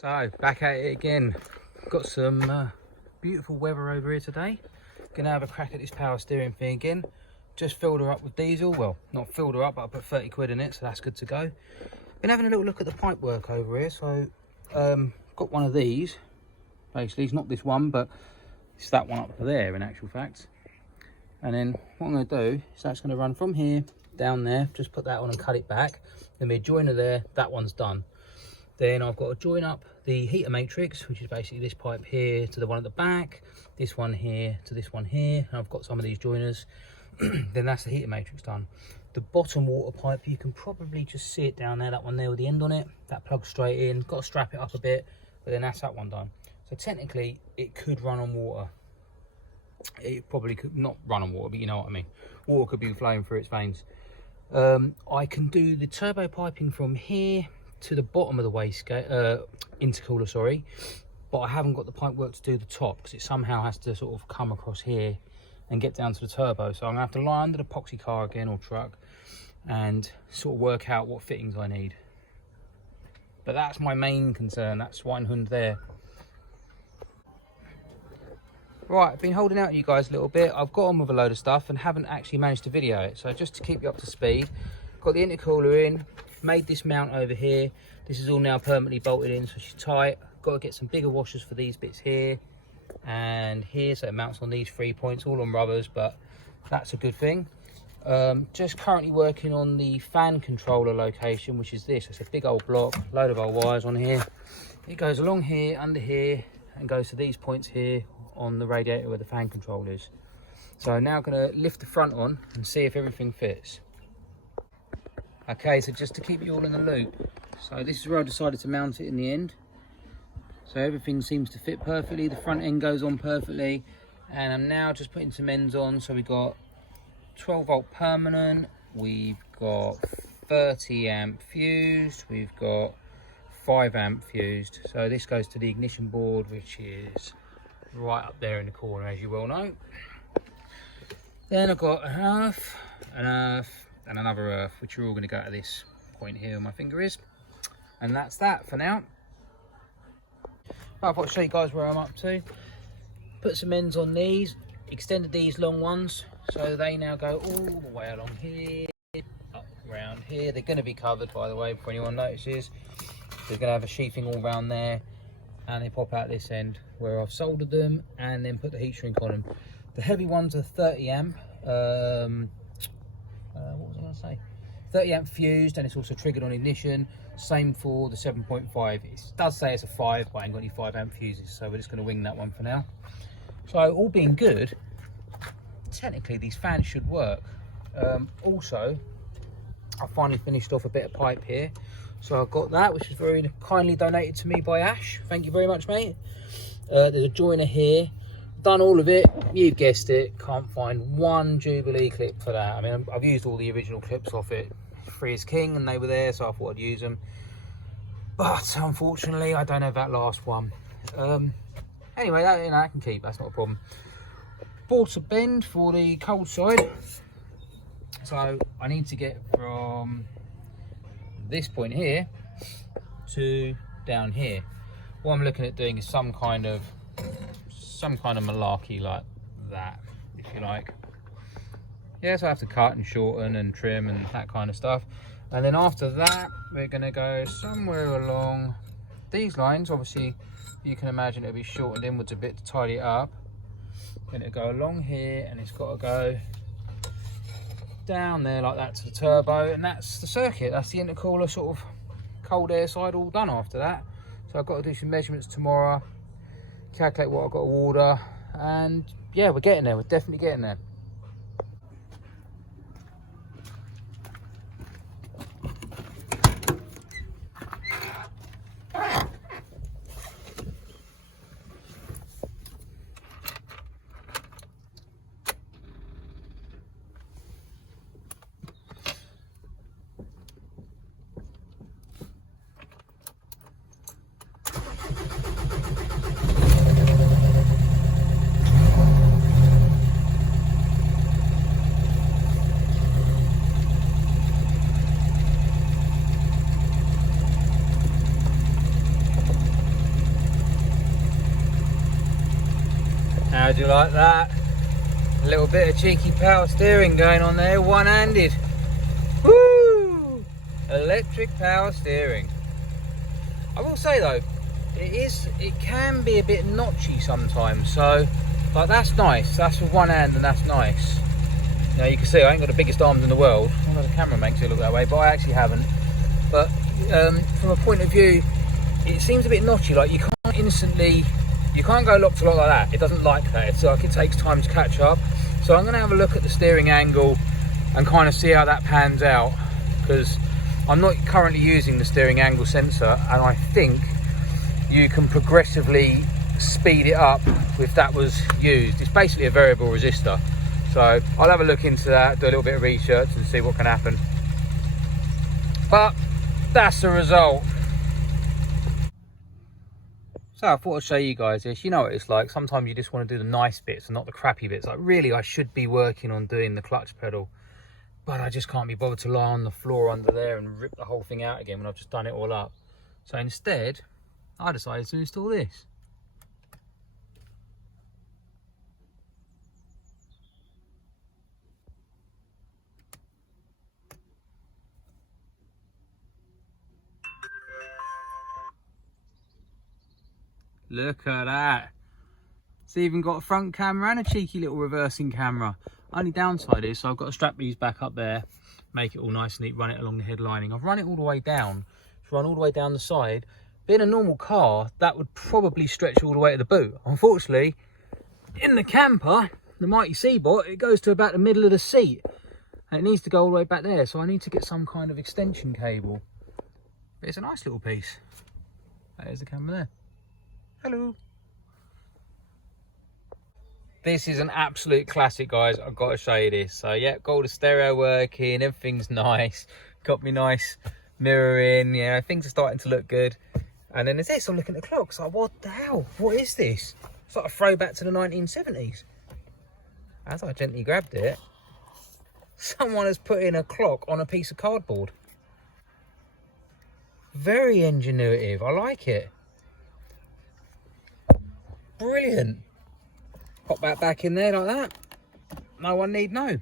So back at it again. Got some beautiful weather over here today. Gonna have a crack at this power steering thing again. Just filled her up with diesel. Well, not filled her up, but I put 30 quid in it, so that's good to go. Been having a little look at the pipe work over here. So got one of these. Basically, it's not this one, but it's that one up there in actual fact. And then what I'm going to do is that's going to run from here down there. Just put that on and cut it back. Then be a joiner there. That one's done. Then I've got to join up the heater matrix, which is basically this pipe here to the one at the back, this one here to this one here. And I've got some of these joiners. Then that's the heater matrix done. The bottom water pipe, you can probably just see it down there, that one there with the end on it. That plugs straight in. Got to strap it up a bit, but then that's that one done. So technically, it could run on water. It probably could not run on water, but you know what I mean. Water could be flowing through its veins. I can do the turbo piping from here to the bottom of the wastegate, intercooler, sorry, but I haven't got the pipe work to do the top because it somehow has to sort of come across here and get down to the turbo. So I'm gonna have to lie under the epoxy car again, or truck, and sort of work out what fittings I need. But that's my main concern, that Schweinehund there. Right, I've been holding out you guys a little bit. I've got on with a load of stuff and haven't actually managed to video it. So just to keep you up to speed, got the intercooler in, made this mount over here. This is all now permanently bolted in, so she's tight. Got to get some bigger washers for these bits here and here, so it mounts on these 3 points, all on rubbers, but that's a good thing. Just currently working on the fan controller location, which is this. It's a big old block, load of old wires on here. It goes along here, under here, and goes to these points here on the radiator where the fan control is. So I'm now going to lift the front on and see if everything fits. Okay, so just to keep you all in the loop, so this is where I decided to mount it in the end. So everything seems to fit perfectly, the front end goes on perfectly, and I'm now just putting some ends on. So we've got 12 volt permanent, we've got 30 amp fused, we've got 5 amp fused. So this goes to the ignition board, which is right up there in the corner, as you well know. Then I've got an earth, and another earth, which are all going to go to this point here where my finger is. And that's that for now. I thought I'd show you guys where I'm up to. Put some ends on these, extended these long ones, so they now go all the way along here, up around here. They're going to be covered, by the way, before anyone notices. They're going to have a sheathing all round there, and they pop out this end where I've soldered them and then put the heat shrink on them. The heavy ones are 30 amp. What was I going to say? 30 amp fused, and it's also triggered on ignition. Same for the 7.5. It does say it's a 5, but I ain't got any 5 amp fuses, so we're just going to wing that one for now. So all being good, technically these fans should work. Also, I finally finished off a bit of pipe here. So I've got that, which was very kindly donated to me by Ash. Thank you very much, mate. There's a joiner here. Done all of it. You've guessed it. Can't find one Jubilee clip for that. I mean, I've used all the original clips off it. Free as king, and they were there, so I thought I'd use them. But unfortunately, I don't have that last one. Anyway, that, you know, I can keep. That's not a problem. Bought a bend for the cold side. So I need to get from this point here to down here. What I'm looking at doing is some kind of malarkey like that, if you like. Yeah, so I have to cut and shorten and trim and that kind of stuff. And then after that, we're going to go somewhere along these lines. Obviously, you can imagine it'll be shortened inwards a bit to tidy it up. Then it'll go along here, and it's got to go down there like that to the turbo, and that's the circuit. That's the intercooler sort of cold air side all done after that. So I've got to do some measurements tomorrow, calculate what I've got to order, and yeah, we're getting there. We're definitely getting there. How do you like that? A little bit of cheeky power steering going on there, one-handed. Woo! Electric power steering. I will say though, it can be a bit notchy sometimes, so like that's nice. That's with one hand and that's nice. Now you can see I ain't got the biggest arms in the world. I know the camera makes it look that way, but I actually haven't. But from a point of view, it seems a bit notchy. Like you can't go lock to lock like that. It doesn't like that. It's like it takes time to catch up. So I'm going to have a look at the steering angle and kind of see how that pans out, because I'm not currently using the steering angle sensor, and I think you can progressively speed it up if that was used. It's basically a variable resistor. So I'll have a look into that, do a little bit of research and see what can happen. But that's the result. So I thought I'd show you guys this. You know what it's like. Sometimes you just want to do the nice bits and not the crappy bits. Like really, I should be working on doing the clutch pedal, but I just can't be bothered to lie on the floor under there and rip the whole thing out again when I've just done it all up. So instead, I decided to install this. Look at that. It's even got a front camera and a cheeky little reversing camera. Only downside is, so I've got to strap these back up there, make it all nice and neat, run it along the head lining. I've run it all the way down, to run all the way down the side. Being a normal car, that would probably stretch all the way to the boot. Unfortunately, in the camper, the Mighty Seabot, it goes to about the middle of the seat. And it needs to go all the way back there, so I need to get some kind of extension cable. But it's a nice little piece. There's the camera there. Hello. This is an absolute classic, guys. I've got to show you this. So yeah, got all the stereo working, everything's nice. Got me nice mirror in, yeah, things are starting to look good. And then there's this, I'm looking at the clock, it's like, what the hell? What is this? It's like a throwback to the 1970s. As I gently grabbed it, someone has put in a clock on a piece of cardboard. Very ingenuitive, I like it. Brilliant. Pop that back in there like that. No one need know.